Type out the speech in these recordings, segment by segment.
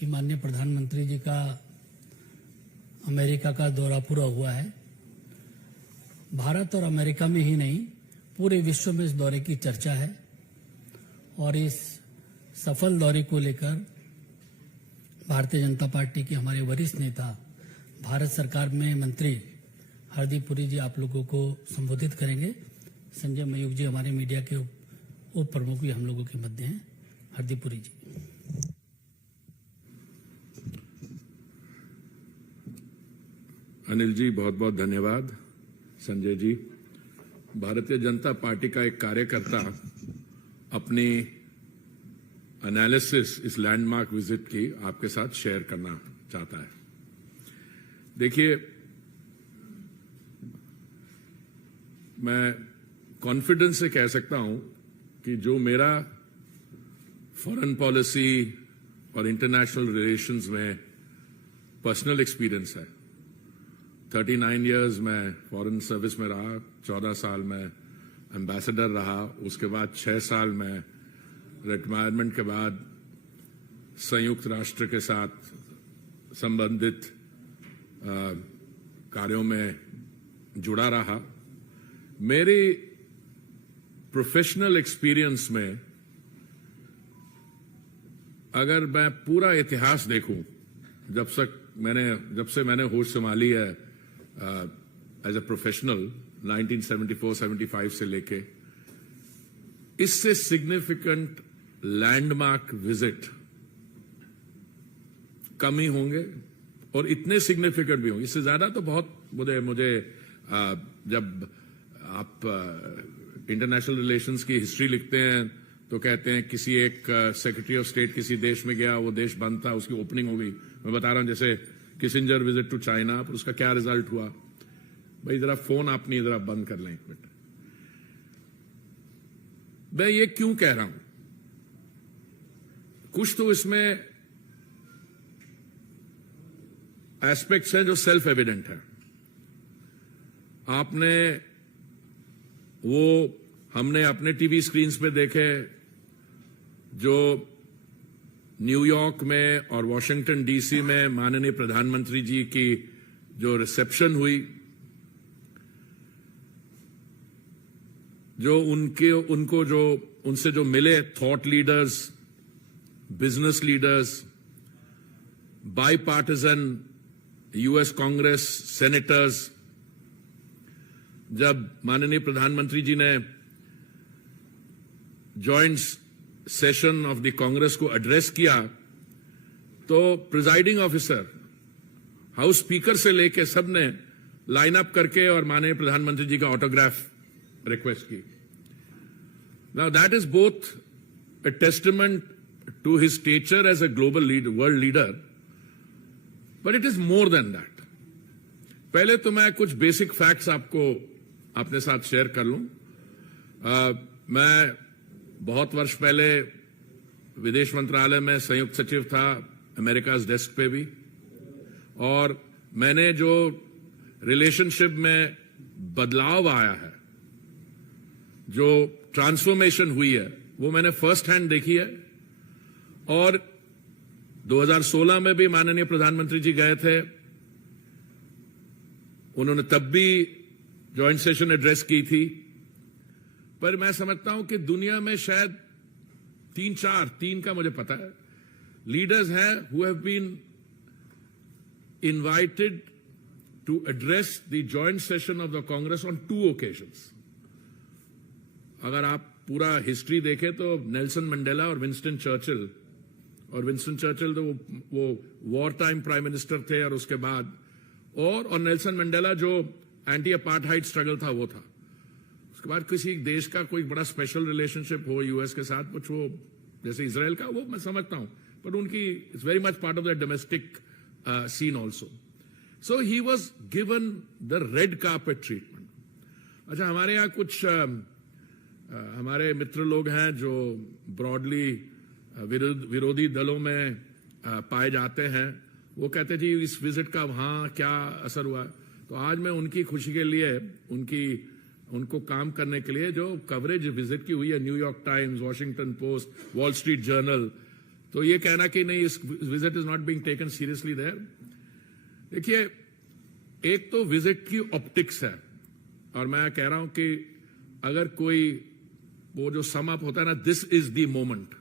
कि माननीय प्रधानमंत्री जी का अमेरिका का दौरा पूरा हुआ है। भारत और अमेरिका में ही नहीं, पूरे विश्व में इस दौरे की चर्चा है और इस सफल दौरे को लेकर भारतीय जनता पार्टी के हमारे वरिष्ठ नेता, भारत सरकार में मंत्री हरदीप पुरी जी आप लोगों को संबोधित करेंगे। संजय मयूख जी हमारे मीडिया के उप प्रमुख भी हम लोगों के मध्य हैं। हरदीप पुरी जी। अनिल जी, बहुत बहुत धन्यवाद। संजय जी, भारतीय जनता पार्टी का एक कार्यकर्ता अपनी एनालिसिस इस लैंडमार्क विजिट की आपके साथ शेयर करना चाहता है। देखिए, मैं कॉन्फिडेंस से कह सकता हूं कि जो मेरा फॉरेन पॉलिसी और इंटरनेशनल रिलेशंस में पर्सनल एक्सपीरियंस है। 39 इयर्स मैं फॉरेन सर्विस में रहा, 14 साल मैं एम्बेसडर रहा, उसके बाद 6 साल मैं रिटायरमेंट के बाद संयुक्त राष्ट्र के साथ संबंधित कार्यों में जुड़ा रहा। मेरी प्रोफेशनल एक्सपीरियंस में अगर मैं पूरा इतिहास देखूं, जब से मैंने होश संभाली है एज ए प्रोफेशनल 1974-75 से लेके, इससे सिग्निफिकेंट लैंडमार्क विजिट कम ही होंगे और इतने सिग्निफिकेंट भी होंगे। इससे ज्यादा तो बहुत मुझे जब आप इंटरनेशनल रिलेशंस की हिस्ट्री लिखते हैं तो कहते हैं किसी एक सेक्रेटरी ऑफ स्टेट किसी देश में गया, वो देश बंद था, उसकी ओपनिंग हो गई। मैं बता रहा हूं जैसे किसिंजर विजिट टू चाइना, पर उसका क्या रिजल्ट हुआ। भाई जरा फोन आपने जरा बंद कर लें एक मिनट। मैं ये क्यों कह रहा हूं, कुछ तो इसमें एस्पेक्ट्स हैं जो सेल्फ एविडेंट है। हमने अपने टीवी स्क्रीन्स पे देखे जो न्यूयॉर्क में और वॉशिंगटन डीसी में माननीय प्रधानमंत्री जी की जो रिसेप्शन हुई, जो उनसे जो मिले thought leaders, business leaders, bipartisan US Congress senators, जब माननीय प्रधानमंत्री जी ने joint session of the Congress को एड्रेस किया तो प्रिजाइडिंग ऑफिसर, हाउस स्पीकर से लेके सबने लाइन अप करके और माननीय प्रधानमंत्री जी का ऑटोग्राफ रिक्वेस्ट की। Now that is both a testament to his stature as a global leader, world leader, but it is more than that. पहले तो मैं कुछ बेसिक फैक्ट्स आपको अपने साथ शेयर कर लूं। मैं बहुत वर्ष पहले विदेश मंत्रालय में संयुक्त सचिव था, अमेरिकाज डेस्क पे भी, और मैंने जो रिलेशनशिप में बदलाव आया है, जो ट्रांसफॉर्मेशन हुई है, वो मैंने फर्स्ट हैंड देखी है। और 2016 में भी माननीय प्रधानमंत्री जी गए थे, उन्होंने तब भी जॉइंट सेशन एड्रेस की थी। पर मैं समझता हूं कि दुनिया में शायद 3 का मुझे पता है लीडर्स हैं who have been invited to address the joint session of the Congress on 2 occasions. अगर आप पूरा हिस्ट्री देखें तो नेल्सन मंडेला और विंस्टन चर्चिल, तो वो वॉर टाइम प्राइम मिनिस्टर थे, और उसके बाद और नेल्सन मंडेला जो एंटी अपार्थाइड स्ट्रगल था वो था। उसके बाद किसी देश का कोई बड़ा स्पेशल रिलेशनशिप हो यूएस के साथ, कुछ वो जैसे इजराइल का, वो मैं समझता हूं, पर उनकी it's very much part of the domestic scene also. So he was given the red carpet treatment. अच्छा, हमारे यहां कुछ हमारे मित्र लोग हैं जो ब्रॉडली विरोधी दलों में पाए जाते हैं, वो कहते जी इस विजिट का वहां क्या असर हुआ। तो आज मैं उनकी खुशी के लिए, उनको काम करने के लिए जो कवरेज विजिट की हुई है, New York Times, Washington Post, Wall Street Journal, तो ये कहना कि नहीं इस visit is not being taken seriously there, देखिए एक तो विजिट की ऑप्टिक्स है, और मैं कह रहा हूं कि अगर कोई वो जो सम अप होता है ना, दिस इज द मोमेंट,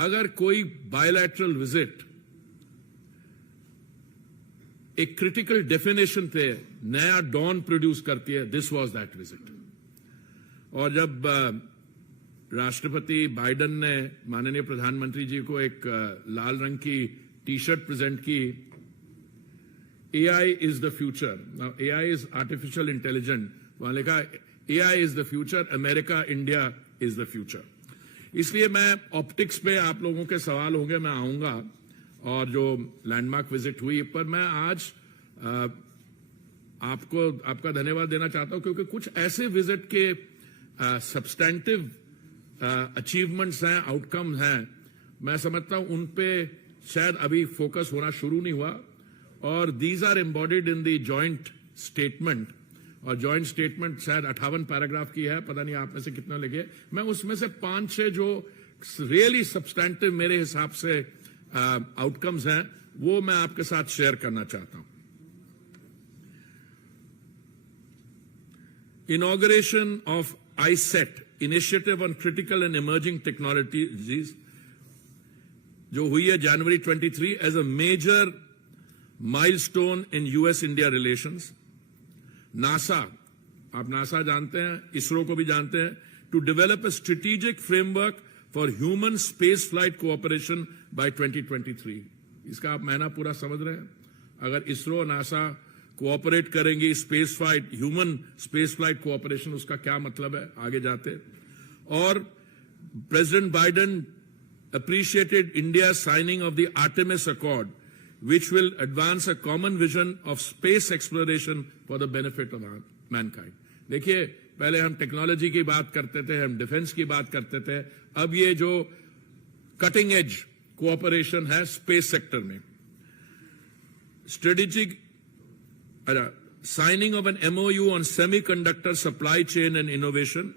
अगर कोई बायलैटरल विजिट एक क्रिटिकल डेफिनेशन पे नया डॉन प्रोड्यूस करती है, दिस वाज दैट विजिट। और जब राष्ट्रपति बाइडेन ने माननीय प्रधानमंत्री जी को एक लाल रंग की टी शर्ट प्रेजेंट की, AI is the future. Now, AI is artificial intelligence. वहां लिखा AI is the future, America, India is the future. इसलिए मैं ऑप्टिक्स पे आप लोगों के सवाल होंगे, मैं आऊंगा, और जो लैंडमार्क विजिट हुई पर मैं आज आपको आपका धन्यवाद देना चाहता हूं, क्योंकि कुछ ऐसे विजिट के सब्सटैंटिव अचीवमेंट्स हैं, आउटकम्स हैं, मैं समझता हूं उन पे शायद अभी फोकस होना शुरू नहीं हुआ, और these are embodied in the joint statement, और जॉइंट स्टेटमेंट शायद 58 पैराग्राफ की है, पता नहीं आप में से कितना लगे, मैं उसमें से 5-6 जो रियली सब्सटैंटिव मेरे हिसाब से आउटकम्स हैं वो मैं आपके साथ शेयर करना चाहता हूं। Inauguration of ISET, initiative on critical and emerging technologies, जो हुई है January 23 as a major milestone in US-India relations. NASA, आप नासा जानते हैं, इसरो को भी जानते हैं, to develop a strategic framework for human space flight cooperation by 2023। इसका आप महीना पूरा समझ रहे हैं, अगर इसरो और नासा कोऑपरेट करेंगी space flight, human space flight cooperation, उसका क्या मतलब है आगे जाते। और president Biden appreciated India's signing of the Artemis Accord, which will advance a common vision of space exploration for the benefit of mankind. देखिए, पहले हम टेक्नोलॉजी की बात करते थे, हम डिफेंस की बात करते थे, अब ये जो कटिंग एज कोऑपरेशन है स्पेस सेक्टर में, strategic signing of an MOU on semiconductor supply chain and innovation,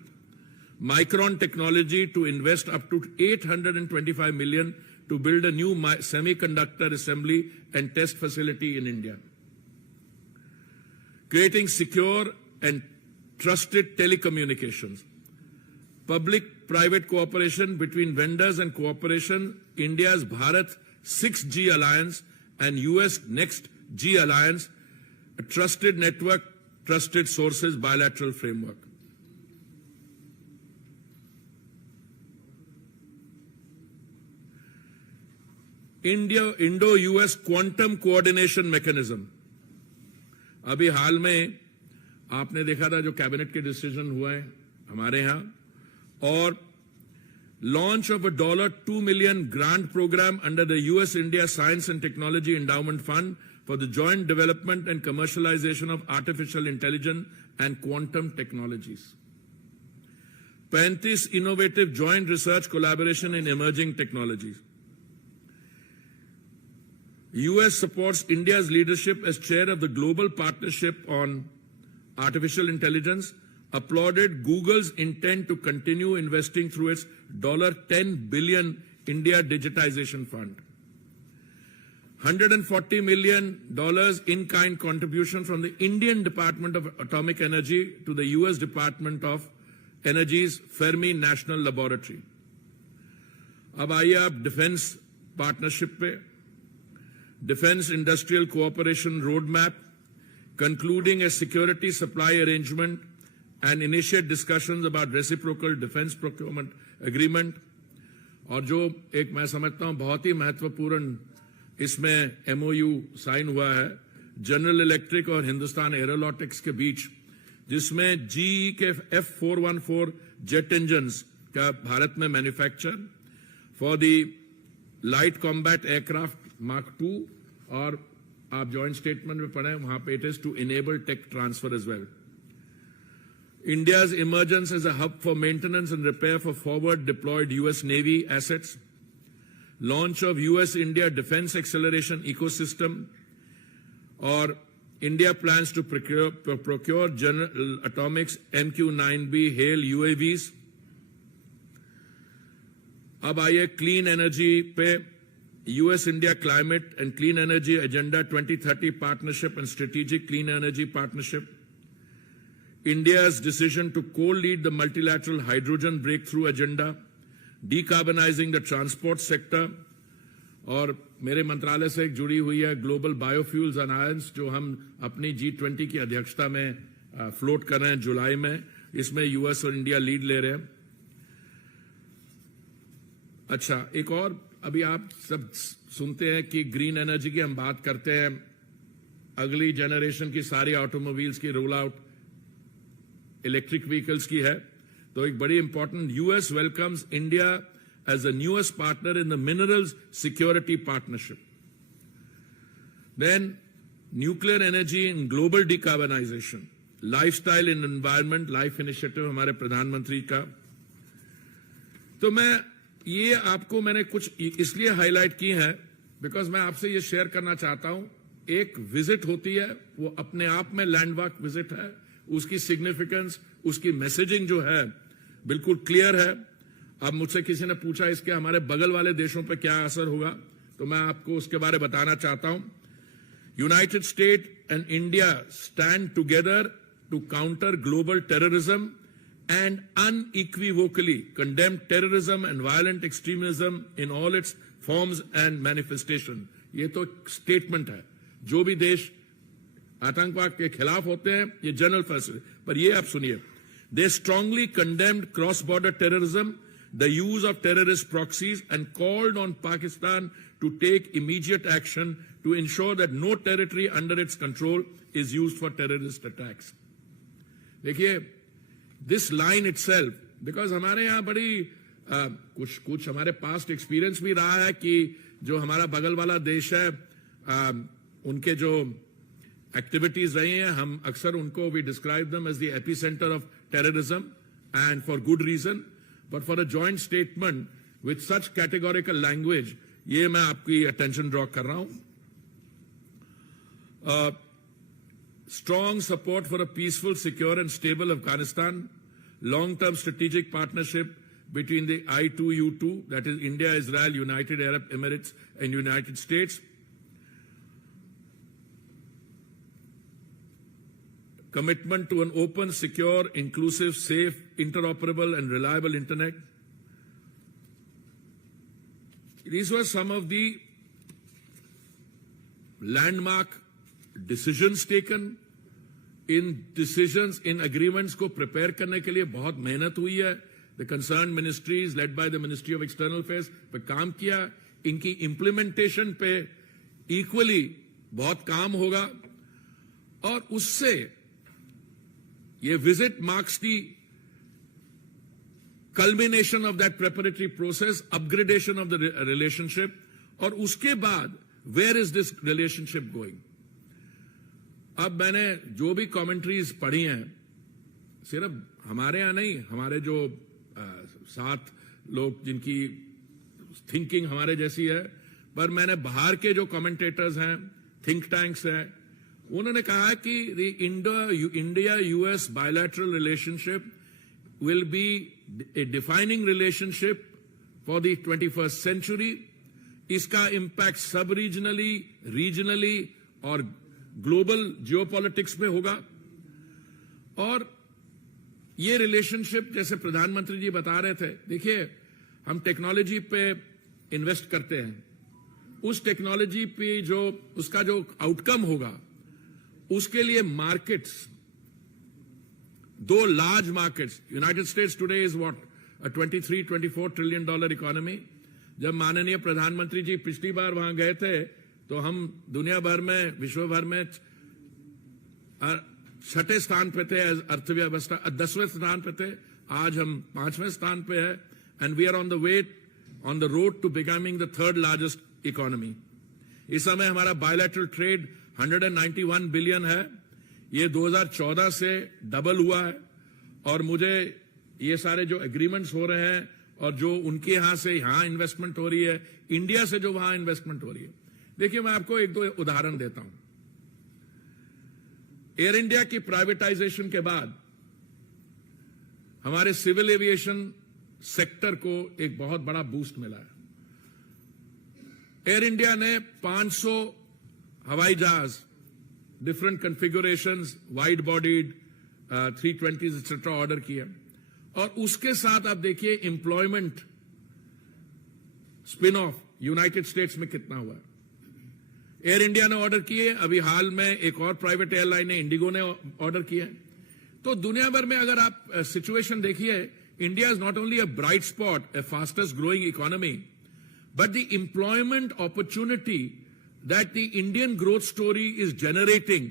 Micron Technology to invest up to $825 million to build a new semiconductor assembly and test facility in India. Creating secure and trusted telecommunications. Public-private cooperation between vendors and cooperation, India's Bharat 6G Alliance and US Next G Alliance, a trusted network, trusted sources, bilateral framework. Indo-US Quantum Coordination Mechanism. अभी हाल में आपने देखा था जो cabinet के decision हुए हैं हमारे यहां, और launch of a $2 million grant program under the US-India Science and Technology Endowment Fund for the joint development and commercialization of artificial intelligence and quantum technologies. 35 innovative joint research collaboration in emerging technologies. US supports India's leadership as chair of the Global Partnership on Artificial Intelligence, applauded Google's intent to continue investing through its $10 billion India Digitization Fund. $140 million in-kind contribution from the Indian Department of Atomic Energy to the US Department of Energy's Fermi National Laboratory. अब आइए आप defence partnership पे, Defense Industrial Cooperation Roadmap, concluding a security supply arrangement and initiate discussions about reciprocal defense procurement agreement. और जो एक मैं समझता हूं बहुत ही महत्वपूर्ण इसमें MOU साइन हुआ है जनरल इलेक्ट्रिक और हिंदुस्तान एरोनॉटिक्स के बीच, जिसमें GE के F414 जेट इंजन्स का भारत में manufacture for the light combat aircraft mark 2, और आप जॉइंट स्टेटमेंट में पढ़े वहां पे it is to enable tech transfer as well. India's emergence as a hub for maintenance and repair for forward deployed US Navy assets. Launch of US-India Defense Acceleration Ecosystem, or India plans to procure General Atomics MQ-9B HALE UAVs. अब आइए clean energy पे। US India climate and clean energy agenda 2030 partnership and strategic clean energy partnership. India's decision to co-lead the multilateral hydrogen breakthrough agenda, decarbonizing the transport sector, और मेरे मंत्रालय से एक जुड़ी हुई है ग्लोबल बायोफ्यूल्स अलायंस, जो हम अपनी G20 की अध्यक्षता में फ्लोट कर रहे हैं जुलाई में। इसमें यूएस और इंडिया लीड ले रहे हैं। अच्छा, एक और, अभी आप सब सुनते हैं कि ग्रीन एनर्जी की हम बात करते हैं, अगली जनरेशन की सारी ऑटोमोबाइल्स की रोल आउट इलेक्ट्रिक व्हीकल्स की है। तो एक बड़ी important, US welcomes India as the newest partner in the minerals security partnership. Then nuclear energy in global decarbonisation, lifestyle in environment life initiative हमारे प्रधानमंत्री का। तो मैं ये आपको मैंने कुछ इसलिए हाईलाइट की है बिकॉज मैं आपसे ये शेयर करना चाहता हूं। एक विजिट होती है, वो अपने आप में लैंडमार्क विजिट है, उसकी सिग्निफिकेंस, उसकी मैसेजिंग जो है बिल्कुल क्लियर है। अब मुझसे किसी ने पूछा इसके हमारे बगल वाले देशों पर क्या असर होगा, तो मैं आपको उसके बारे में बताना चाहता हूं। United State and India stand together to counter global terrorism and unequivocally condemn terrorism and violent extremism in all its forms and manifestation। ये तो स्टेटमेंट है। जो भी देश आतंकवाद के खिलाफ होते हैं, ये जनरल फैसले, पर ये आप सुनिए। They strongly condemned cross-border terrorism, the use of terrorist proxies, and called on Pakistan to take immediate action to ensure that no territory under its control is used for terrorist attacks। देखिए, this line itself, because हमारे यहां बड़ी कुछ हमारे past experience भी रहा है कि जो हमारा बगल वाला देश है, उनके जो एक्टिविटीज रही हैं, हम अक्सर उनको we describe them as the epicentre of terrorism, and for good reason. But for a joint statement with such categorical language, ये मैं आपकी अटेंशन ड्रॉ कर रहा हूं। Strong support for a peaceful, secure and stable Afghanistan, long-term strategic partnership between the I2U2, that is India, Israel, United Arab Emirates and United States, commitment to an open, secure, inclusive, safe, interoperable and reliable internet. These were some of the landmark decisions taken. In decisions, in agreements को prepare करने के लिए बहुत मेहनत हुई है। The concern ministries led by the ministry of external affairs पे काम किया। इनकी इंप्लीमेंटेशन पे इक्वली बहुत काम होगा, और उससे ये visit marks the culmination of that preparatory process, upgradation of the relationship. और उसके बाद where is this relationship going. अब मैंने जो भी कमेंट्रीज पढ़ी हैं, सिर्फ हमारे यहां नहीं, हमारे जो 7 लोग जिनकी थिंकिंग हमारे जैसी है, पर मैंने बाहर के जो कमेंटेटर्स हैं, थिंक टैंक्स हैं, उन्होंने कहा कि the India US bilateral relationship will be a defining relationship for the 21st century. इसका इंपैक्ट सब रीजनली, रीजनली और ग्लोबल जियोपॉलिटिक्स में होगा। और ये रिलेशनशिप, जैसे प्रधानमंत्री जी बता रहे थे, देखिए हम टेक्नोलॉजी पे इन्वेस्ट करते हैं, उस टेक्नोलॉजी पे जो उसका जो आउटकम होगा, उसके लिए markets, 2 large markets. United states today is what, a $23-24 trillion economy. जब माननीय प्रधानमंत्री जी पिछली बार वहां गए थे, तो हम दुनिया भर में, विश्व भर में 6ठे स्थान पे थे अर्थव्यवस्था, 10वें स्थान पे थे। आज हम 5वें स्थान पे है, and we are on the way, on the road to becoming the 3rd largest economy. इस समय हमारा बायलैटरल ट्रेड 191 बिलियन है। ये 2014 से डबल हुआ है। और मुझे ये सारे जो एग्रीमेंट्स हो रहे हैं, और जो उनके यहां से यहां इन्वेस्टमेंट हो रही है, इंडिया से जो वहां इन्वेस्टमेंट हो रही है, देखिए मैं आपको 1-2 उदाहरण देता हूं। एयर इंडिया की प्राइवेटाइजेशन के बाद हमारे सिविल एविएशन सेक्टर को एक बहुत बड़ा बूस्ट मिला है। एयर इंडिया ने 500 हवाई जहाज, different configurations, wide bodied 320 etcetera order किया, और उसके साथ आप देखिए employment spin off United states में कितना हुआ है। एयर इंडिया ने ऑर्डर किए, अभी हाल में एक और प्राइवेट एयरलाइन है, इंडिगो ने ऑर्डर किया। तो दुनिया भर में अगर आप सिचुएशन देखिए, India is not only a bright spot, a fastest growing economy, but the employment opportunity that the Indian growth story is generating,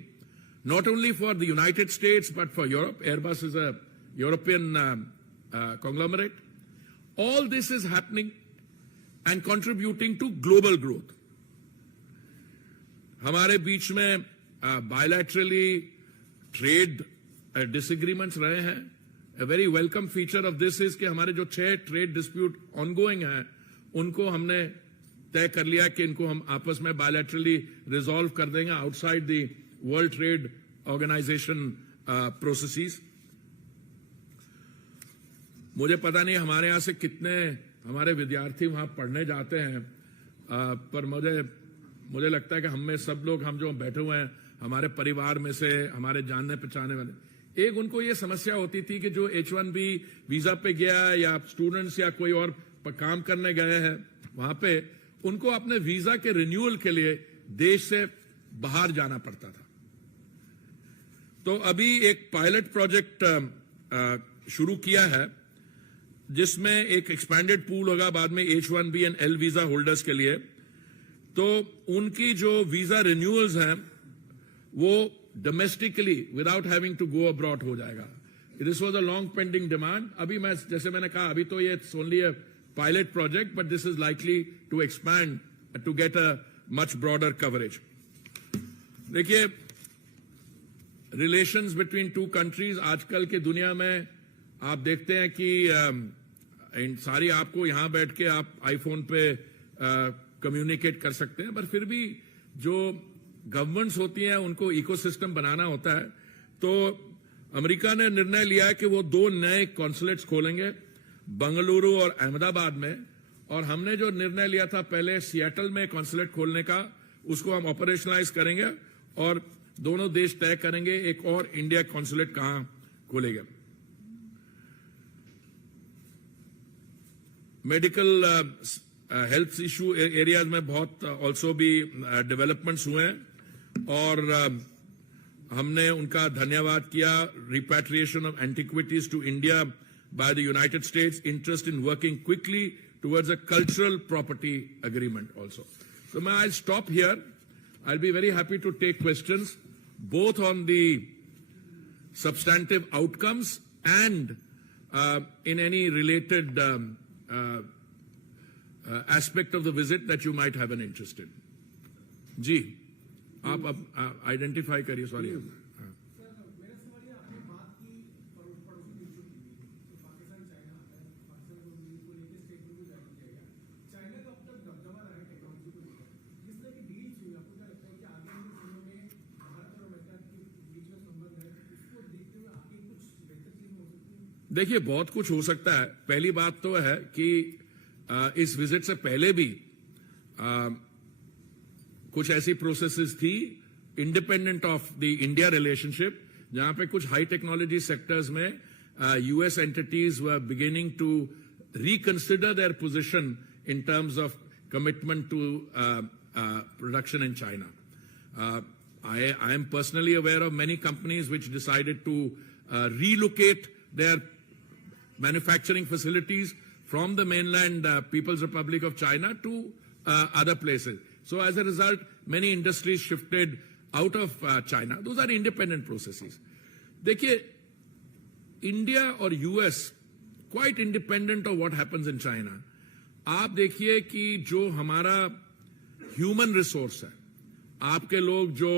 not only for the United States, but for Europe. Airbus is a European conglomerate. All this is happening and contributing to global growth. हमारे बीच में bilaterally trade disagreements रहे हैं. A very welcome feature of this is कि हमारे जो 6 trade dispute ongoing हैं, उनको हमने तय कर लिया कि इनको हम आपस में bilaterally resolve कर देंगे outside the World Trade Organization processes. मुझे पता नहीं हमारे यहाँ से कितने हमारे विद्यार्थी वहां पढ़ने जाते हैं, पर मुझे लगता है कि हम में सब लोग, हम जो बैठे हुए हैं, हमारे परिवार में से हमारे जानने पहचाने वाले, एक उनको ये समस्या होती थी कि जो H1B वीजा पे गया या स्टूडेंट्स या कोई और काम करने गए हैं वहां पे, उनको अपने वीजा के रिन्यूअल के लिए देश से बाहर जाना पड़ता था। तो अभी एक पायलट प्रोजेक्ट शुरू किया है जिसमें एक एक्सपैंडेड पूल होगा बाद में H1B and L visa holders के लिए। तो उनकी जो वीजा रिन्यूअल्स हैं वो domestically without having to go abroad हो जाएगा। This was a long pending demand. अभी जैसे मैंने कहा, अभी तो ये only a pilot project, but this is likely to expand to get a much broader coverage. देखिए, रिलेशंस बिटवीन टू कंट्रीज आजकल के दुनिया में आप देखते हैं कि सारी आपको यहां बैठ के आप आईफोन पे कम्युनिकेट कर सकते हैं, पर फिर भी जो गवर्नमेंट्स होती हैं उनको इकोसिस्टम बनाना होता है। तो अमेरिका ने निर्णय लिया है कि वो 2 नए कॉन्सुलेट्स खोलेंगे, बंगलुरु और अहमदाबाद में। और हमने जो निर्णय लिया था पहले सियाटल में कॉन्सुलेट खोलने का, उसको हम ऑपरेशनलाइज करेंगे और दोनों देश तय करेंगे एक और इंडिया कॉन्सुलेट कहां खोलेगा। मेडिकल हेल्थ इशू एरियाज में बहुत ऑल्सो भी डेवलपमेंट्स हुए हैं और हमने उनका धन्यवाद किया। Repatriation of antiquities to India by the United States, interest in working quickly towards a cultural property agreement also. So I'll stop here. I'll be very happy to take questions both on the substantive outcomes and in any related aspect of the visit that you might have an interest in. जी, आप अब identify करिए। Sorry, देखिए बहुत कुछ हो सकता है। पहली बात तो है कि इस विजिट से पहले भी कुछ ऐसी प्रोसेसेस थी independent of the India relationship, जहां पे कुछ हाई टेक्नोलॉजी सेक्टर्स में US entities were beginning to reconsider their position in terms of commitment to production in China. I am personally aware of many companies which decided to relocate their manufacturing facilities from the mainland People's Republic of China to other places. So as a result, many industries shifted out of China. Those are independent processes. देखिए, India और US quite independent of what happens in China. आप देखिए कि जो हमारा human resource है, आपके लोग जो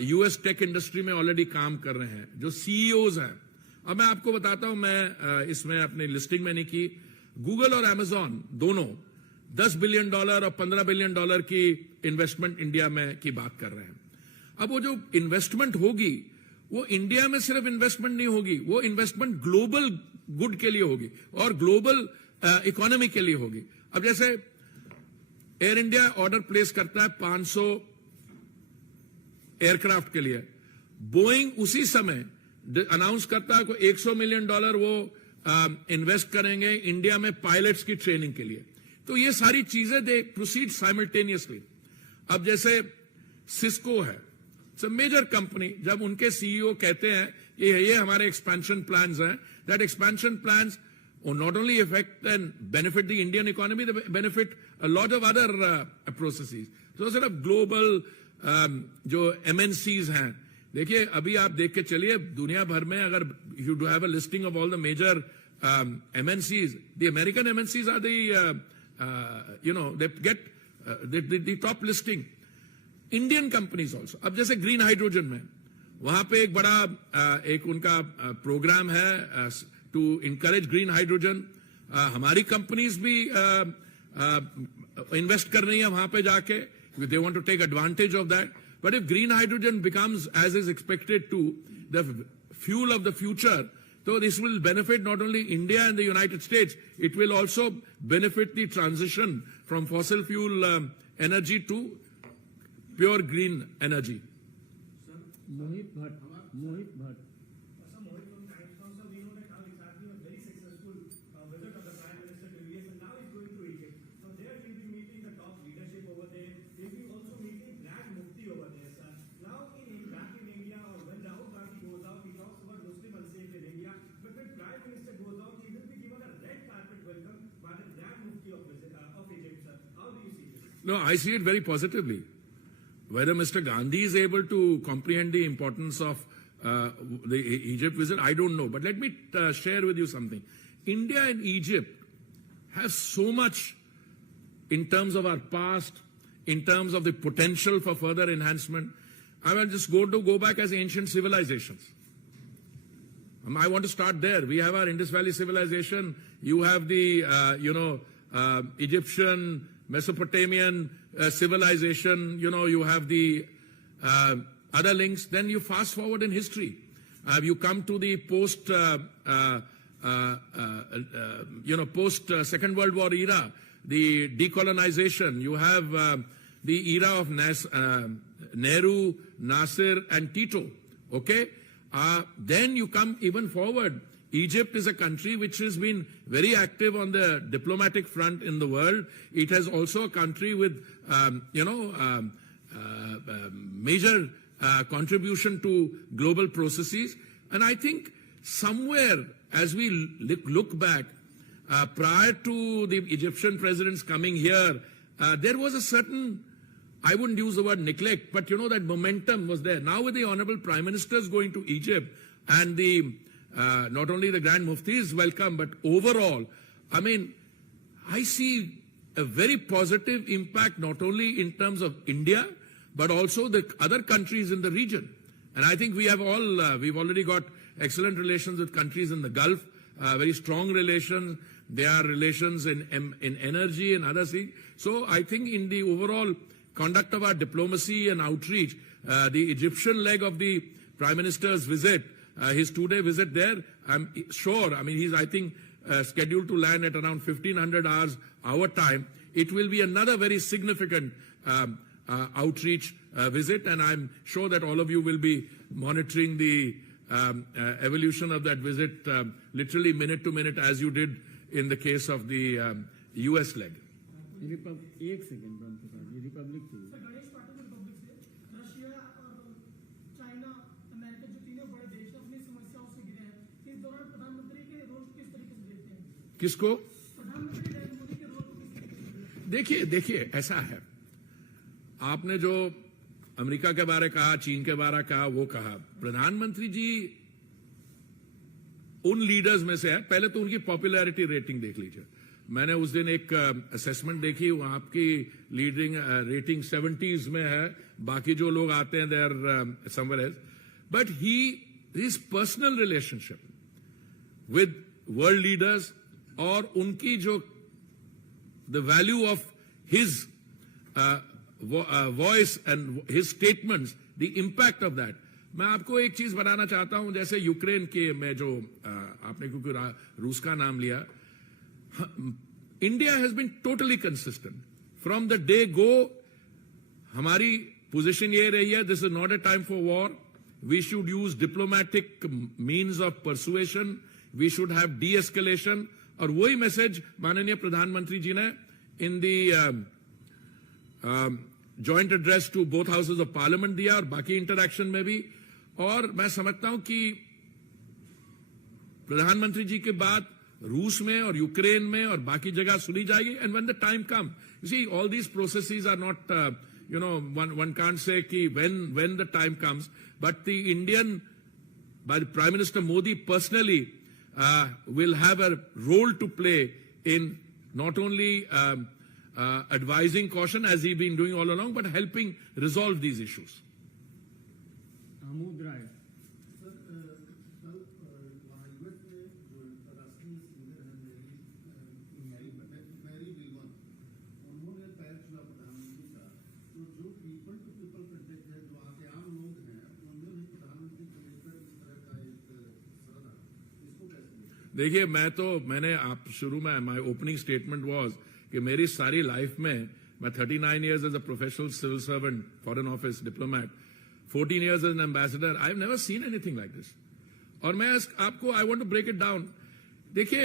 यूएस टेक इंडस्ट्री में ऑलरेडी काम कर रहे हैं, जो सीईओज हैं। अब मैं आपको बताता हूं, मैं इसमें अपनी लिस्टिंग में नहीं की, गूगल और अमेजॉन दोनों $10 बिलियन और $15 बिलियन की इन्वेस्टमेंट इंडिया में की बात कर रहे हैं। अब वो जो इन्वेस्टमेंट होगी वो इंडिया में सिर्फ इन्वेस्टमेंट नहीं होगी, वो इन्वेस्टमेंट ग्लोबल गुड के लिए होगी और ग्लोबल इकोनॉमी के लिए होगी। अब जैसे एयर इंडिया ऑर्डर प्लेस करता है 500 एयरक्राफ्ट के लिए, बोइंग उसी समय अनाउंस करता है कि $100 मिलियन वो इन्वेस्ट करेंगे इंडिया में पायलट्स की ट्रेनिंग के लिए। तो ये सारी चीजें दे प्रोसीड साइमल्टेनियसली। अब जैसे सिस्को है, इट्स अ मेजर कंपनी, जब उनके सीईओ कहते हैं कि ये हमारे एक्सपेंशन प्लान्स हैं, that expansion plans not only affect and benefit the Indian economy, they benefit a lot of other processes. So sort of global जो MNCs हैं, देखिए अभी आप देख के चलिए दुनिया भर में अगर you do have a listing of all the major MNCs, the American MNCs are the they get the top listing. Indian companies also. अब जैसे ग्रीन हाइड्रोजन में वहां पे एक बड़ा एक उनका प्रोग्राम है टू इनकरेज ग्रीन हाइड्रोजन। हमारी कंपनीज भी इन्वेस्ट कर रही है वहां पे जाके, they want to take advantage of that. But if green hydrogen becomes as is expected to the fuel of the future, so this will benefit not only India and the United States, it will also benefit the transition from fossil fuel energy to pure green energy. Mohit Bhatt. Sir, Mohit from Times Council, we know that now it's has been a very successful visit of the Prime Minister to US, and now he's going to Egypt. So there he'll be meeting the top leadership over there. He'll be also meeting Grand Mufti over there, sir. Now back in India, or when Rahul Gandhi goes out, he talks about Muslim unsafe in India. But when Prime Minister goes out, he will be given a red carpet welcome by the Grand Mufti of Egypt, sir. How do you see this? No, I see it very positively. Whether Mr. Gandhi is able to comprehend the importance of the Egypt visit, I don't know. But let me share with you something. India and Egypt have so much in terms of our past, in terms of the potential for further enhancement. I will just go back as ancient civilizations. I want to start there. We have our Indus Valley civilization. You have the, Egyptian, Mesopotamian civilization. You have the other links. Then you fast forward in history. You come to the post Second World War era, the decolonization. You have the era of Nehru, Nasser, and Tito. Okay? Then you come even forward. Egypt is a country which has been very active on the diplomatic front in the world. It has also a country with, major contribution to global processes. And I think somewhere, as we look back, prior to the Egyptian presidents coming here, there was a certain, I wouldn't use the word neglect, but that momentum was there. Now with the Honorable Prime Ministers going to Egypt and the not only the Grand Mufti is welcome, but overall, I see a very positive impact not only in terms of India, but also the other countries in the region. And I think we have we've already got excellent relations with countries in the Gulf, very strong relations. There are relations in energy and other things. So I think in the overall conduct of our diplomacy and outreach, the Egyptian leg of the Prime Minister's visit, his 2-day visit there, I'm sure, he's, I think, scheduled to land at around 1500 hours our time. It will be another very significant outreach visit, and I'm sure that all of you will be monitoring the evolution of that visit literally minute to minute, as you did in the case of the US leg. एक second ब्रह्म प्रसाद, ये Republic थी। Sir, Ganesh Patil Republic से Russia और China, America जो तीनों बड़े देश हैं अपनी समस्याओं से घिरे हैं। इस दौरान प्रधानमंत्री के रोल को किस तरीके से देखते हैं? किसको? प्रधानमंत्री नरेंद्र मोदी के रोल को किस तरीके से देखते हैं? देखिए ऐसा है, आपने जो अमेरिका के बारे कहा, चीन के बारे कहा, वो कहा, प्रधानमंत्री जी उन लीडर्स में से है। पहले तो उनकी पॉपुलैरिटी रेटिंग देख लीजिए। मैंने उस दिन एक असेसमेंट देखी, वहां आपकी लीडिंग रेटिंग 70s में है, बाकी जो लोग आते हैं they are somewhere else. But his personal relationship with world leaders और उनकी जो the value of his voice and his statements, the impact of that, मैं आपको एक चीज बताना चाहता हूं, जैसे यूक्रेन के में जो आपने क्योंकि रूस का नाम लिया, India has been totally consistent from the day go. हमारी पोजीशन ये रही है, this is not a time for war. We should use diplomatic means of persuasion, we should have de-escalation. और वही मैसेज माननीय प्रधानमंत्री जी ने in the joint address to both houses of parliament दिया, और बाकी इंटरैक्शन में भी. और मैं समझता हूं कि प्रधानमंत्री जी के बाद रूस में और यूक्रेन में और बाकी जगह सुनी जाएगी. And when the time come, you see all these processes are not one can't say ki when the time comes, but the Indian, by the Prime Minister Modi personally, will have a role to play in not only advising caution as he's been doing all along, but helping resolve these issues. Amod Rai. Sir कल वहाँ US में जो राष्ट्रीय singer हैं Mary विलमन, उन्होंने पैर छुआ प्रधानमंत्री का. तो जो पीपल टू पीपल कंटेक्ट है, जो वहाँ के आम लोग हैं, उन्होंने प्रधानमंत्री को लेकर इस तरह का एक सराहना, इसको कैसे? देखिए, मैंने आप शुरू में माय ओपनिंग स्टेटमेंट वाज कि मेरी सारी लाइफ में, मैं 39 years as a professional civil servant, foreign office diplomat, 14 years as an ambassador, I have never seen anything like this. और मैं आपको, I want to break it down. देखिए,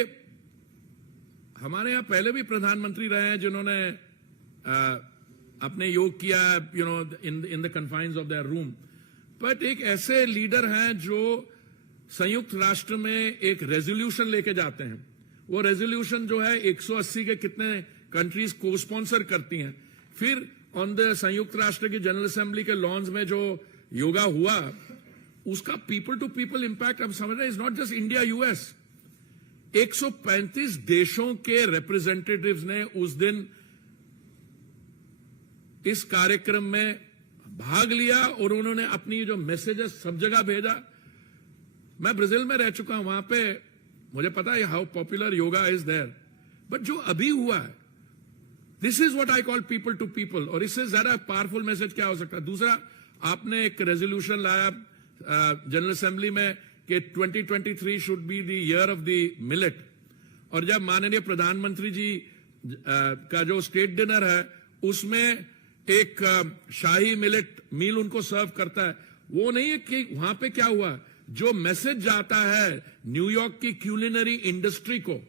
हमारे यहां पहले भी प्रधानमंत्री रहे हैं जिन्होंने अपने योग किया, in the confines of their room. But एक ऐसे लीडर हैं जो संयुक्त राष्ट्र में एक रेजोल्यूशन लेके जाते हैं. वो रेजोल्यूशन जो है 180 के कितने कंट्रीज को स्पॉन्सर करती हैं. फिर ऑन द संयुक्त राष्ट्र की जनरल असेंबली के लॉन्स में जो योगा हुआ, उसका पीपल टू पीपल इंपैक्ट हम समझ रहे हैं. Is not just India US, 135 देशों के रिप्रेजेंटेटिव्स ने उस दिन इस कार्यक्रम में भाग लिया और उन्होंने अपनी जो मैसेजेस सब जगह भेजा. मैं ब्राजील में रह चुका हूं, वहां पे मुझे पता है how popular yoga is there. But जो अभी हुआ है, this is what I call people to people. और इससे ज्यादा पावरफुल मैसेज क्या हो सकता है? दूसरा, आपने एक रेजोल्यूशन लाया जनरल असेंबली में कि 2023 should be the year of the millet. और जब माननीय प्रधानमंत्री जी का जो स्टेट डिनर है, उसमें एक शाही मिलेट मील उनको सर्व करता है. वो नहीं है कि वहां पे क्या हुआ, जो मैसेज जाता है न्यूयॉर्क की क्यूलिनरी इंडस्ट्री को,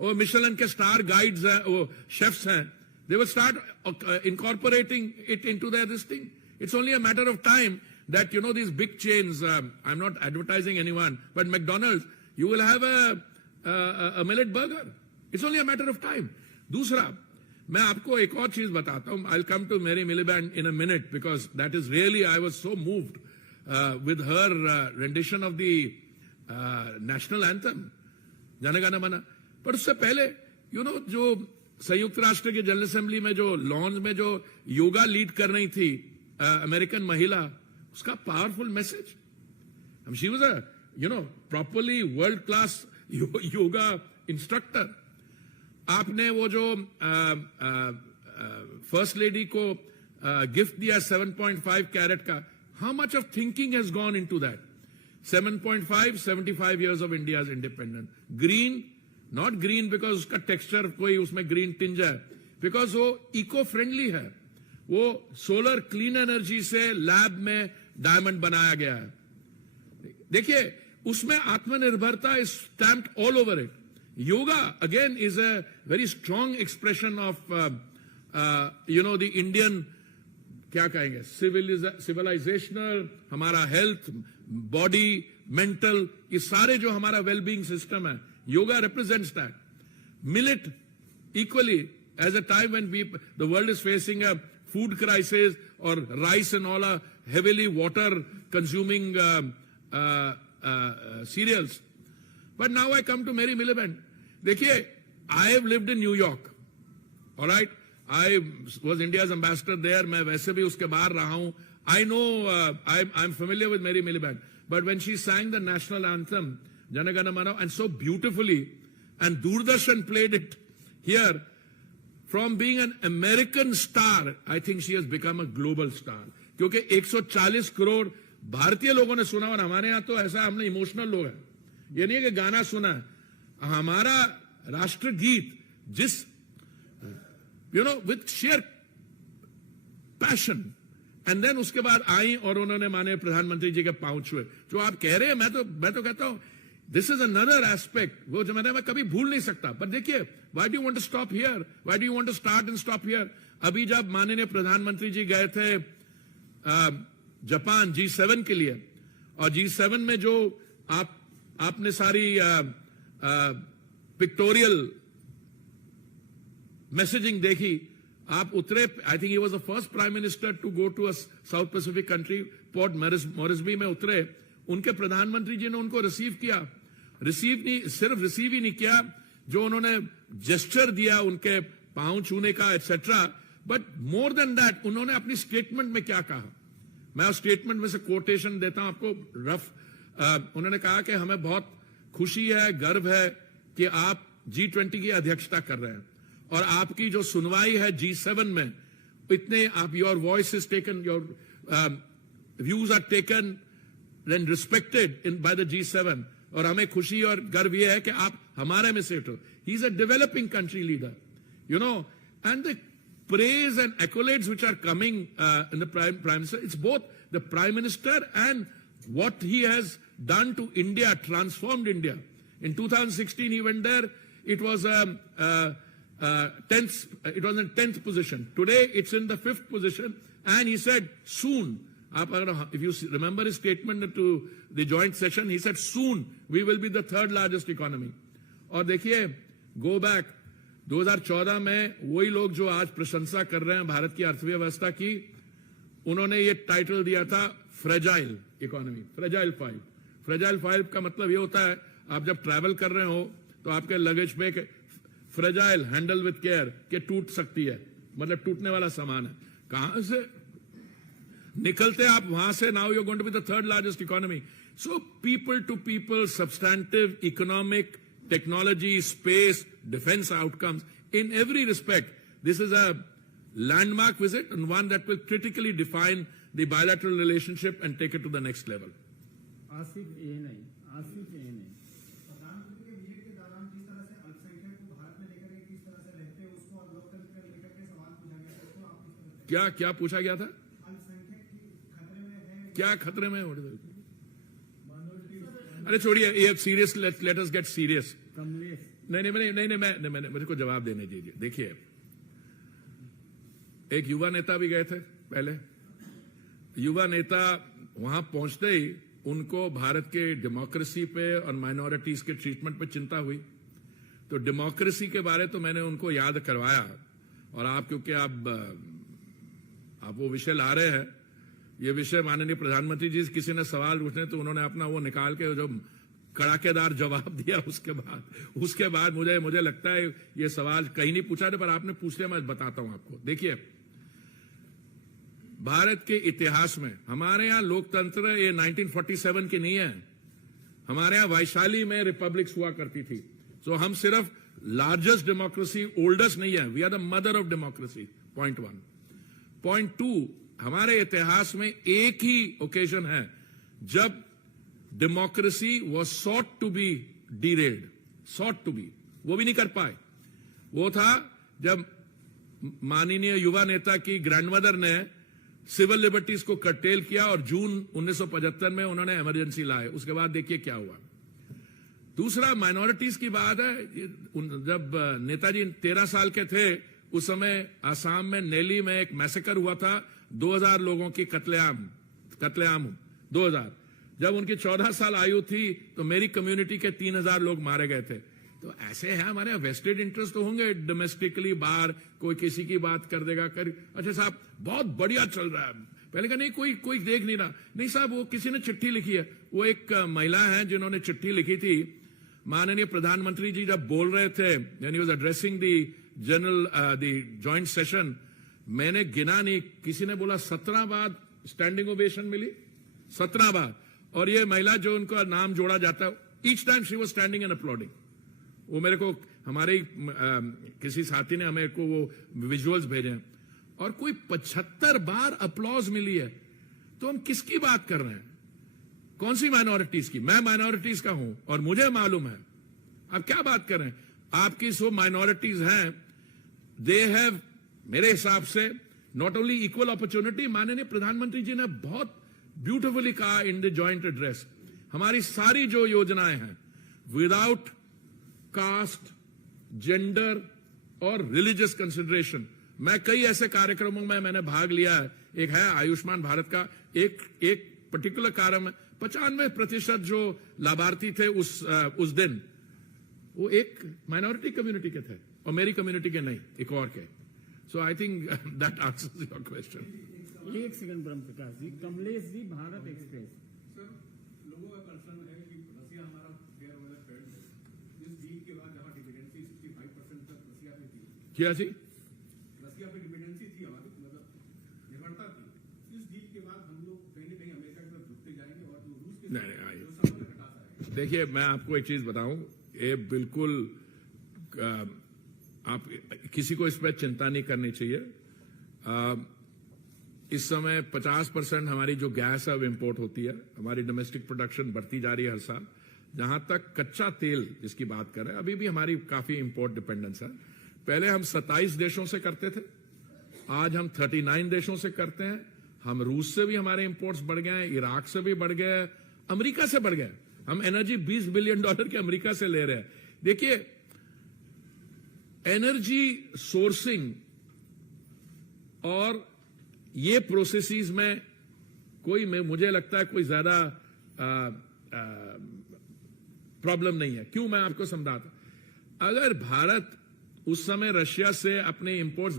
और मिशेलन के स्टार गाइड्स हैं, वो शेफ्स हैं, they will start incorporating it into their this thing. It's only a matter of time that, these big chains, I'm not advertising anyone, but McDonald's, you will have a millet burger. It's only a matter of time. दूसरा, मैं आपको एक और चीज बताता हूं. I'll come to Mary Miliband in a minute, because that is really, I was so moved with her rendition of the national anthem, Jana Gana Mana. पर उससे पहले जो संयुक्त राष्ट्र के जनरल असेंबली में जो लॉन्स में जो योगा लीड कर रही थी अमेरिकन महिला, उसका powerful message. She was a properly world class yoga instructor. आपने वो जो फर्स्ट लेडी को गिफ्ट दिया 7.5 कैरेट का, how much of thinking has gone into that? 7.5, 75 years of India's independence. Green, not green because उसका texture कोई उसमें green tinge है, बिकॉज वो इको फ्रेंडली है. वो सोलर क्लीन एनर्जी से लैब में डायमंड बनाया गया है. देखिए, उसमें आत्मनिर्भरता is stamped all over it. Yoga again is a very strong expression of the Indian, क्या कहेंगे, सिविलाइजेशनल, हमारा हेल्थ, बॉडी, मेंटल, ये सारे जो हमारा वेलबींग सिस्टम है, yoga represents that. Millet, equally, as a time when the world is facing a food crisis, or rice and all are heavily water consuming cereals. But now I come to Mary Miliband. देखिए, I have lived in New York. All right? I was India's ambassador there. मैं वैसे भी उसके बाहर रहा हूं. I know, I'm familiar with Mary Miliband. But when she sang the national anthem, Jana Gana Mana, and so beautifully, and Doordarshan played it here, from being an American star, I think she has become a global star. क्योंकि 140 करोड़ भारतीय लोगों ने सुना, और हमारे यहां तो ऐसा हमने इमोशनल लोग हैं, ये नहीं है कि गाना सुना है, हमारा राष्ट्रगीत जिस with share passion, and then उसके बाद आई और उन्होंने माने प्रधानमंत्री जी के पांव छुए। जो आप कह रहे हैं, मैं तो कहता हूं दिस इज अनदर एस्पेक्ट, वो जो मैं कभी भूल नहीं सकता। पर देखिए, why do you want to stop here, why do you want to start and stop here. अभी जब माननीय प्रधानमंत्री जी गए थे जापान G7 के लिए, और G7 में जो आपने सारी पिक्टोरियल मैसेजिंग देखी, आप उतरे, I think he was the first prime minister to go to a south pacific country, port Moresby में उतरे, उनके प्रधानमंत्री जी ने उनको रिसीव किया, सिर्फ रिसीव ही नहीं किया, जो उन्होंने जेस्चर दिया उनके पांव छूने का etcetera, but more than that उन्होंने अपनी स्टेटमेंट में क्या कहा, मैं उस स्टेटमेंट में से कोटेशन देता हूं आपको रफ। उन्होंने कहा कि हमें बहुत खुशी है, गर्व है कि आप G20 की अध्यक्षता कर रहे हैं, और आपकी जो सुनवाई है G7 में, इतने आप, your voice is taken, your views are taken and respected in by the G7, और हमें खुशी और गर्व यह है कि आप हमारे में से हो। He is a developing country leader, you know, and the praise and accolades which are coming in the prime minister, it's both the prime minister and what he has done to India, transformed India. In 2016 he went there, it was in 10th position. Today it's in the 5th position, and he said soon, if you remember his statement to the joint session, he said soon we will be the 3rd largest economy. और देखिए, go back 2014 में वही लोग जो आज प्रशंसा कर रहे हैं भारत की अर्थव्यवस्था की, उन्होंने ये टाइटल दिया था फ्रेजाइल इकोनॉमी, फ्रेजाइल 5। फ्रेजाइल 5 का मतलब ये होता है, आप जब ट्रैवल कर रहे हो तो आपके लगेज पे फ्रेजाइल, हैंडल विथ केयर, के टूट सकती है, मतलब टूटने वाला सामान है। कहां से निकलते आप वहां से, now you are going to be the 3rd largest economy. So people to people, substantive, economic, technology, space, defense outcomes, in every respect, this is a landmark visit, and one that will critically define the bilateral relationship and take it to the next level. Asif ए नहीं। प्रधानमंत्री के visit के दौरान जिस तरह से अल्पसंख्यक को भारत में लेकर किस तरह से रहते हैं, उसको अवलोकन कर लेकर के सवाल पूछा गया, उसको आप किस तरह से, क्या पूछा गया था? अल्पसंख्यक खतरे में है, क्या खतरे में? अरे छोड़िए, ये serious, let us get serious. Kamlesh, नहीं, मैंने मुझे को जवाब देने दीजिए। देखिए, एक युवा नेता भी गए थे पहले, युवा नेता वहां पहुंचते ही उनको भारत के डेमोक्रेसी पे और माइनॉरिटीज के ट्रीटमेंट पे चिंता हुई, तो डेमोक्रेसी के बारे तो मैंने उनको याद करवाया, और आप क्योंकि आप वो विषय ला रहे हैं, ये विषय माननीय प्रधानमंत्री जी किसी ने सवाल पूछने तो उन्होंने अपना वो निकाल के जो कड़ाकेदार जवाब दिया, उसके बाद मुझे लगता है ये सवाल कहीं नहीं पूछा था, पर आपने पूछ लिया, मैं बताता हूं आपको। देखिए, भारत के इतिहास में हमारे यहां लोकतंत्र ये 1947 की नहीं है, हमारे यहां वैशाली में रिपब्लिक्स हुआ करती थी। सो हम सिर्फ लार्जेस्ट डेमोक्रेसी, ओल्डेस्ट नहीं है, we are the mother of democracy, point 1। Point 2, हमारे इतिहास में एक ही ओकेजन है जब democracy was sought to be derailed, sought to be, वो भी नहीं कर पाए। वो था जब माननीय युवा नेता की ग्रैंडमदर ने सिविल लिबर्टीज को कर्टेल किया, और जून 1975 में उन्होंने इमरजेंसी लाए। उसके बाद देखिए क्या हुआ। दूसरा, माइनॉरिटीज की बात है, जब नेताजी 13 साल के थे, उस समय आसाम में नेली में एक मैसेकर हुआ था, 2000 लोगों की कत्लेआम 2000। जब उनकी 14 साल आयु थी तो मेरी कम्युनिटी के 3000 लोग मारे गए थे। तो ऐसे है, हमारे वेस्टेड इंटरेस्ट तो होंगे डोमेस्टिकली, बाहर कोई किसी की बात कर देगा, अच्छा साहब बहुत बढ़िया चल रहा है, पहले का नहीं, कोई देख नहीं रहा, नहीं साहब वो किसी ने चिट्ठी लिखी है। वो एक महिला है जिन्होंने चिट्ठी लिखी थी, माननीय प्रधानमंत्री जी जब बोल रहे थे, यानी he was addressing the joint session, मैंने गिना नहीं, किसी ने बोला 17 बार स्टैंडिंग ओवेशन मिली, 17 बार। और ये महिला जो उनका नाम जोड़ा जाता है, each time she was standing and uploading. वो मेरे को हमारे किसी साथी ने हमें को वो विजुअल्स भेजे हैं, और कोई 75 बार अपलॉज मिली है। तो हम किसकी बात कर रहे हैं? कौन सी माइनॉरिटीज की? मैं माइनॉरिटीज का हूं और मुझे मालूम है। आप क्या बात कर रहे हैं? आपकी सो माइनॉरिटीज हैं, दे हैव मेरे हिसाब से नॉट ओनली इक्वल अपॉर्चुनिटी, माननीय प्रधानमंत्री जी ने बहुत ब्यूटिफुली कहा इन द जॉइंट एड्रेस, हमारी सारी जो योजनाएं हैं विदाउट कास्ट, जेंडर और रिलीजियस कंसिडरेशन। मैं कई ऐसे कार्यक्रमों में मैंने भाग लिया है। एक है आयुष्मान भारत का, एक पर्टिकुलर कार्यक्रम 95% जो लाभार्थी थे उस दिन वो एक माइनॉरिटी कम्युनिटी के थे और मेरी कम्युनिटी के नहीं, एक और के। So I think that answers your question. एक second Brahm Prakash ji, Kamlesh ji, Bharat express. Sir, लोगों का कंसर्न है कि रसिया हमारा फेयर वेदर फ्रेंड है। इस डील के बाद जहां डिपेंडेंसी 65% तक रसिया पे थी, क्या जी? रसिया पे डिपेंडेंसी थी हमारी, मतलब निर्भरता थी। इस डील के बाद हम लोग कहीं न कहीं अमेरिका की तरफ झुकते जाएंगे और जो रूस के नहीं, नहीं, जो संबंध घटाता है। देखिए, मैं आपको एक चीज बताऊं, ये बिल्कुल आप किसी को इस पर चिंता नहीं करनी चाहिए। इस समय 50% हमारी जो गैस है वो इंपोर्ट होती है। हमारी डोमेस्टिक प्रोडक्शन बढ़ती जा रही है हर साल। जहां तक कच्चा तेल जिसकी बात कर रहे हैं, अभी भी हमारी काफी इंपोर्ट डिपेंडेंस है। पहले हम 27 देशों से करते थे, आज हम 39 देशों से करते हैं। हम रूस से भी हमारे इंपोर्ट्स बढ़ गए हैं, इराक से भी बढ़ गए, अमेरिका से बढ़ गए। हम एनर्जी $20 बिलियन के अमेरिका से ले रहे हैं। देखिए, एनर्जी सोर्सिंग और ये प्रोसेसेस में मुझे लगता है कोई ज्यादा प्रॉब्लम नहीं है। क्यों, मैं आपको समझाता। अगर भारत उस समय रशिया से अपने इंपोर्ट्स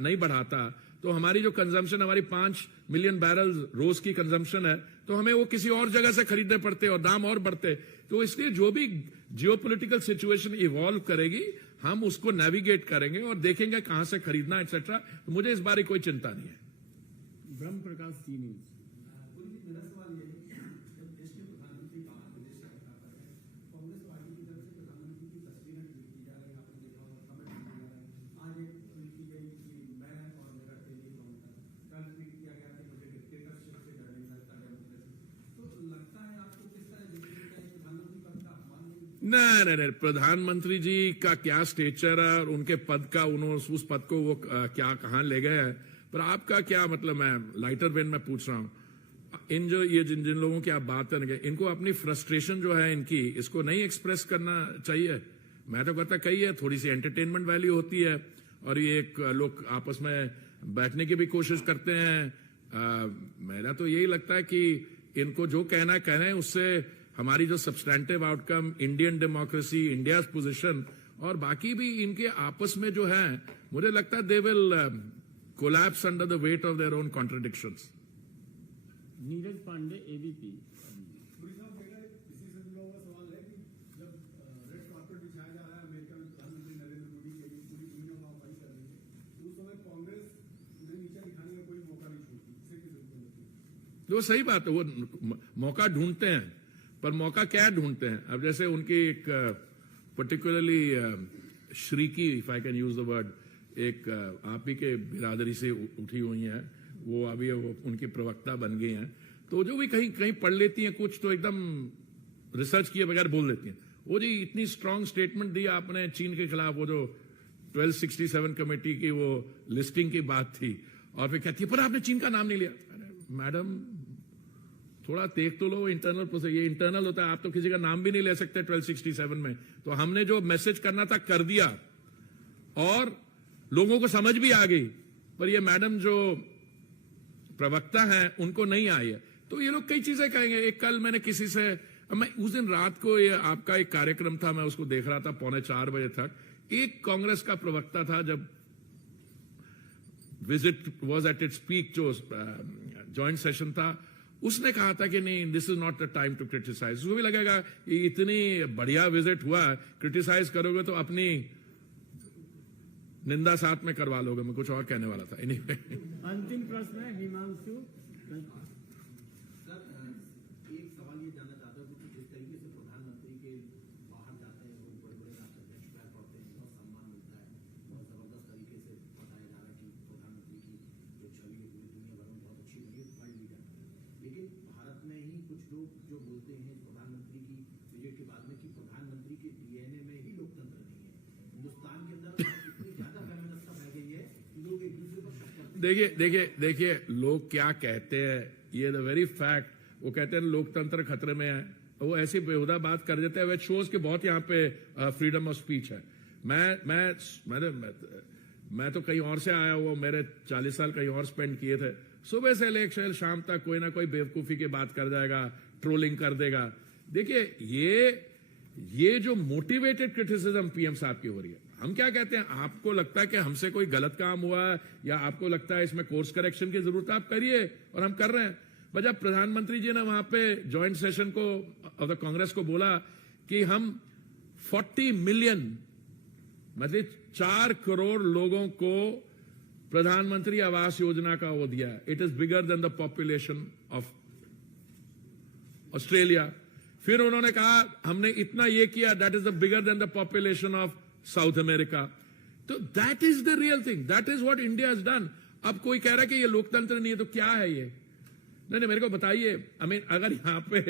नहीं बढ़ाता तो हमारी जो कंजम्पशन, हमारी 5 मिलियन बैरल रोज की कंजम्पशन है, तो हमें वो किसी और जगह से खरीदने पड़ते और दाम और बढ़ते। तो इसलिए जो भी जियोपॉलिटिकल सिचुएशन इवॉल्व करेगी, हम उसको नेविगेट करेंगे और देखेंगे कहां से खरीदना एक्सेट्रा। तो मुझे इस बारे कोई चिंता नहीं है। ब्रह्म प्रकाश जी न्यूज। मेरा सवाल ये है, जब देश के प्रधानमंत्री बाहर विदेश यात्रा पर है, कांग्रेस पार्टी की तरफ से प्रधानमंत्री की तस्वीरें ट्वीट की जा रही है, आपने देखा होगा, कमेंट किए जा रहे हैं। आज एक ट्वीट की गई कि मैं और मेरा टेलीकाउंटर, कल ट्वीट किया गया कि मुझे डिक्टेटरशिप से डर नहीं लगता, डेमोक्रेसी। तो लगता है आपको किस तरह देखिए प्रधानमंत्री पद का अपमान नहीं? नहीं, प्रधानमंत्री जी का क्या स्टेचर है और उनके पद का, उन्होंने उस पद को वो क्या कहां ले गए हैं, पर आपका क्या मतलब? मैं लाइटर वेन में पूछ रहा हूं। जिन लोगों की आप बात करेंगे, इनको अपनी फ्रस्ट्रेशन जो है इनकी, इसको नहीं एक्सप्रेस करना चाहिए। मैं तो कहता कही है, थोड़ी सी एंटरटेनमेंट वैल्यू होती है और ये लोग आपस में बैठने की भी कोशिश करते हैं। मेरा तो यही लगता है कि इनको जो कहना कह रहे हैं, उससे हमारी जो substantive outcome, Indian democracy, India's position और बाकी भी इनके आपस में जो है, मुझे लगता है they will collapse under the weight of their own contradictions. Neeraj Pandey, ABP. Puri साहब, मेरा इसी से जुड़ा हुआ सवाल है कि जब रेड कार्पेट बिछाया जा रहा है अमेरिका में प्रधानमंत्री नरेंद्र मोदी के लिए, पूरी दुनिया वहां कर रही है, तो उस समय कांग्रेस उन्हें नीचे दिखाने का कोई मौका नहीं छोड़ती, इसे किसी को नहीं। वो सही बात है, वो मौका ढूंढते हैं, पर मौका क्या ढूंढते हैं? अब जैसे उनकी एक particularly Sriki, if I can use the word, एक आप ही के बिरादरी से उठी हुई हैं, वो अभी उनकी प्रवक्ता बन गई हैं। तो जो भी कहीं कहीं पढ़ लेती हैं कुछ, तो एकदम रिसर्च किए बगैर बोल देती हैं। वो जी इतनी स्ट्रांग स्टेटमेंट दी आपने चीन के खिलाफ, वो जो 1267 कमेटी की वो लिस्टिंग की बात थी, और फिर कहती है पर आपने चीन का नाम नहीं लिया। अरे मैडम, थोड़ा देख तो लो इंटरनल प्रोसेस, ये इंटरनल होता है, आप तो किसी का नाम भी नहीं ले सकते 1267 में। तो हमने जो मैसेज करना था कर दिया और लोगों को समझ भी आ गई, पर ये मैडम जो प्रवक्ता है उनको नहीं आई है। तो ये लोग कई चीजें कहेंगे। एक कल मैंने किसी से, मैं उस दिन रात को, ये आपका एक कार्यक्रम था, मैं उसको देख रहा था 3:45 बजे तक। एक कांग्रेस का प्रवक्ता था, जब visit was at its peak, जो ज्वाइंट सेशन था, उसने कहा था कि नहीं, this is not the time to criticise. उसको भी लगेगा कि इतनी बढ़िया विजिट हुआ, क्रिटिसाइज करोगे तो अपनी निंदा साथ में करवा लोगे। मैं कुछ और कहने वाला था। anyway. अंतिम प्रश्न है हिमांशु। सर, एक सवाल ये जानना चाहता हूँ कि जिस तरीके से प्रधानमंत्री के बाहर जाते हैं, वो बड़े बड़े राष्ट्राध्यक्ष पैर पड़ते हैं, बहुत सम्मान मिलता है, बहुत जबरदस्त तरीके से बताया जा रहा है कि प्रधानमंत्री की जो छवि है पूरी दुनिया भर में बहुत अच्छी बनी है, वर्ल्ड लीडर। लेकिन भारत में में ही कुछ लोग जो बोलते हैं प्रधानमंत्री की विजय के बाद में कि प्रधानमंत्री के डीएनए में ही लोकतंत्र नहीं है। हिंदुस्तान के अंदर इतनी ज्यादा व्यवस्था फैल गई है कि लोग एक दूसरे पर शक करते हैं। देखिए लोग क्या कहते हैं, ये द वेरी फैक्ट, वो कहते हैं लोकतंत्र खतरे में है, वो ऐसी बेहुदा बात कर देते हैं। शोज के बहुत यहाँ पे फ्रीडम ऑफ स्पीच है। मैं तो कहीं और से आया हुआ, मेरे 40 साल कहीं और स्पेंड किए थे। सुबह से लेकर शाम तक कोई ना कोई बेवकूफी की बात कर जाएगा, ट्रोलिंग कर देगा। देखिए ये जो मोटिवेटेड क्रिटिसिज्म पीएम साहब की हो रही है, हम क्या कहते हैं, आपको लगता है कि हमसे कोई गलत काम हुआ है या आपको लगता है इसमें कोर्स करेक्शन की जरूरत है, आप करिए, और हम कर रहे हैं। जब प्रधानमंत्री जी ने वहां पे ज्वाइंट सेशन को ऑफ द कांग्रेस को बोला कि हम 40 मिलियन मतलब 4 करोड़ लोगों को प्रधानमंत्री आवास योजना का वो दिया, it is bigger than the population of Australia. फिर उन्होंने कहा हमने इतना ये किया, that is the bigger than the population of South America. तो that is the real thing, that is what India has done. अब कोई कह रहा है कि ये लोकतंत्र नहीं है, तो क्या है ये? नहीं, मेरे को बताइए। अगर यहाँ पे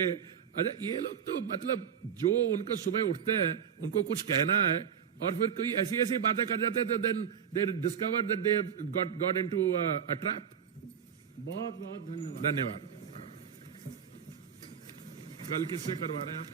अच्छा ये लोग तो मतलब जो उनको सुबह उठते हैं उनको कुछ कहना है और फिर कोई ऐसी ऐसी बातें कर जाते हैं, तो then they discover that they got into a trap. बहुत बहुत धन्यवाद। धन्यवाद। कल किससे करवा रहे हैं आप?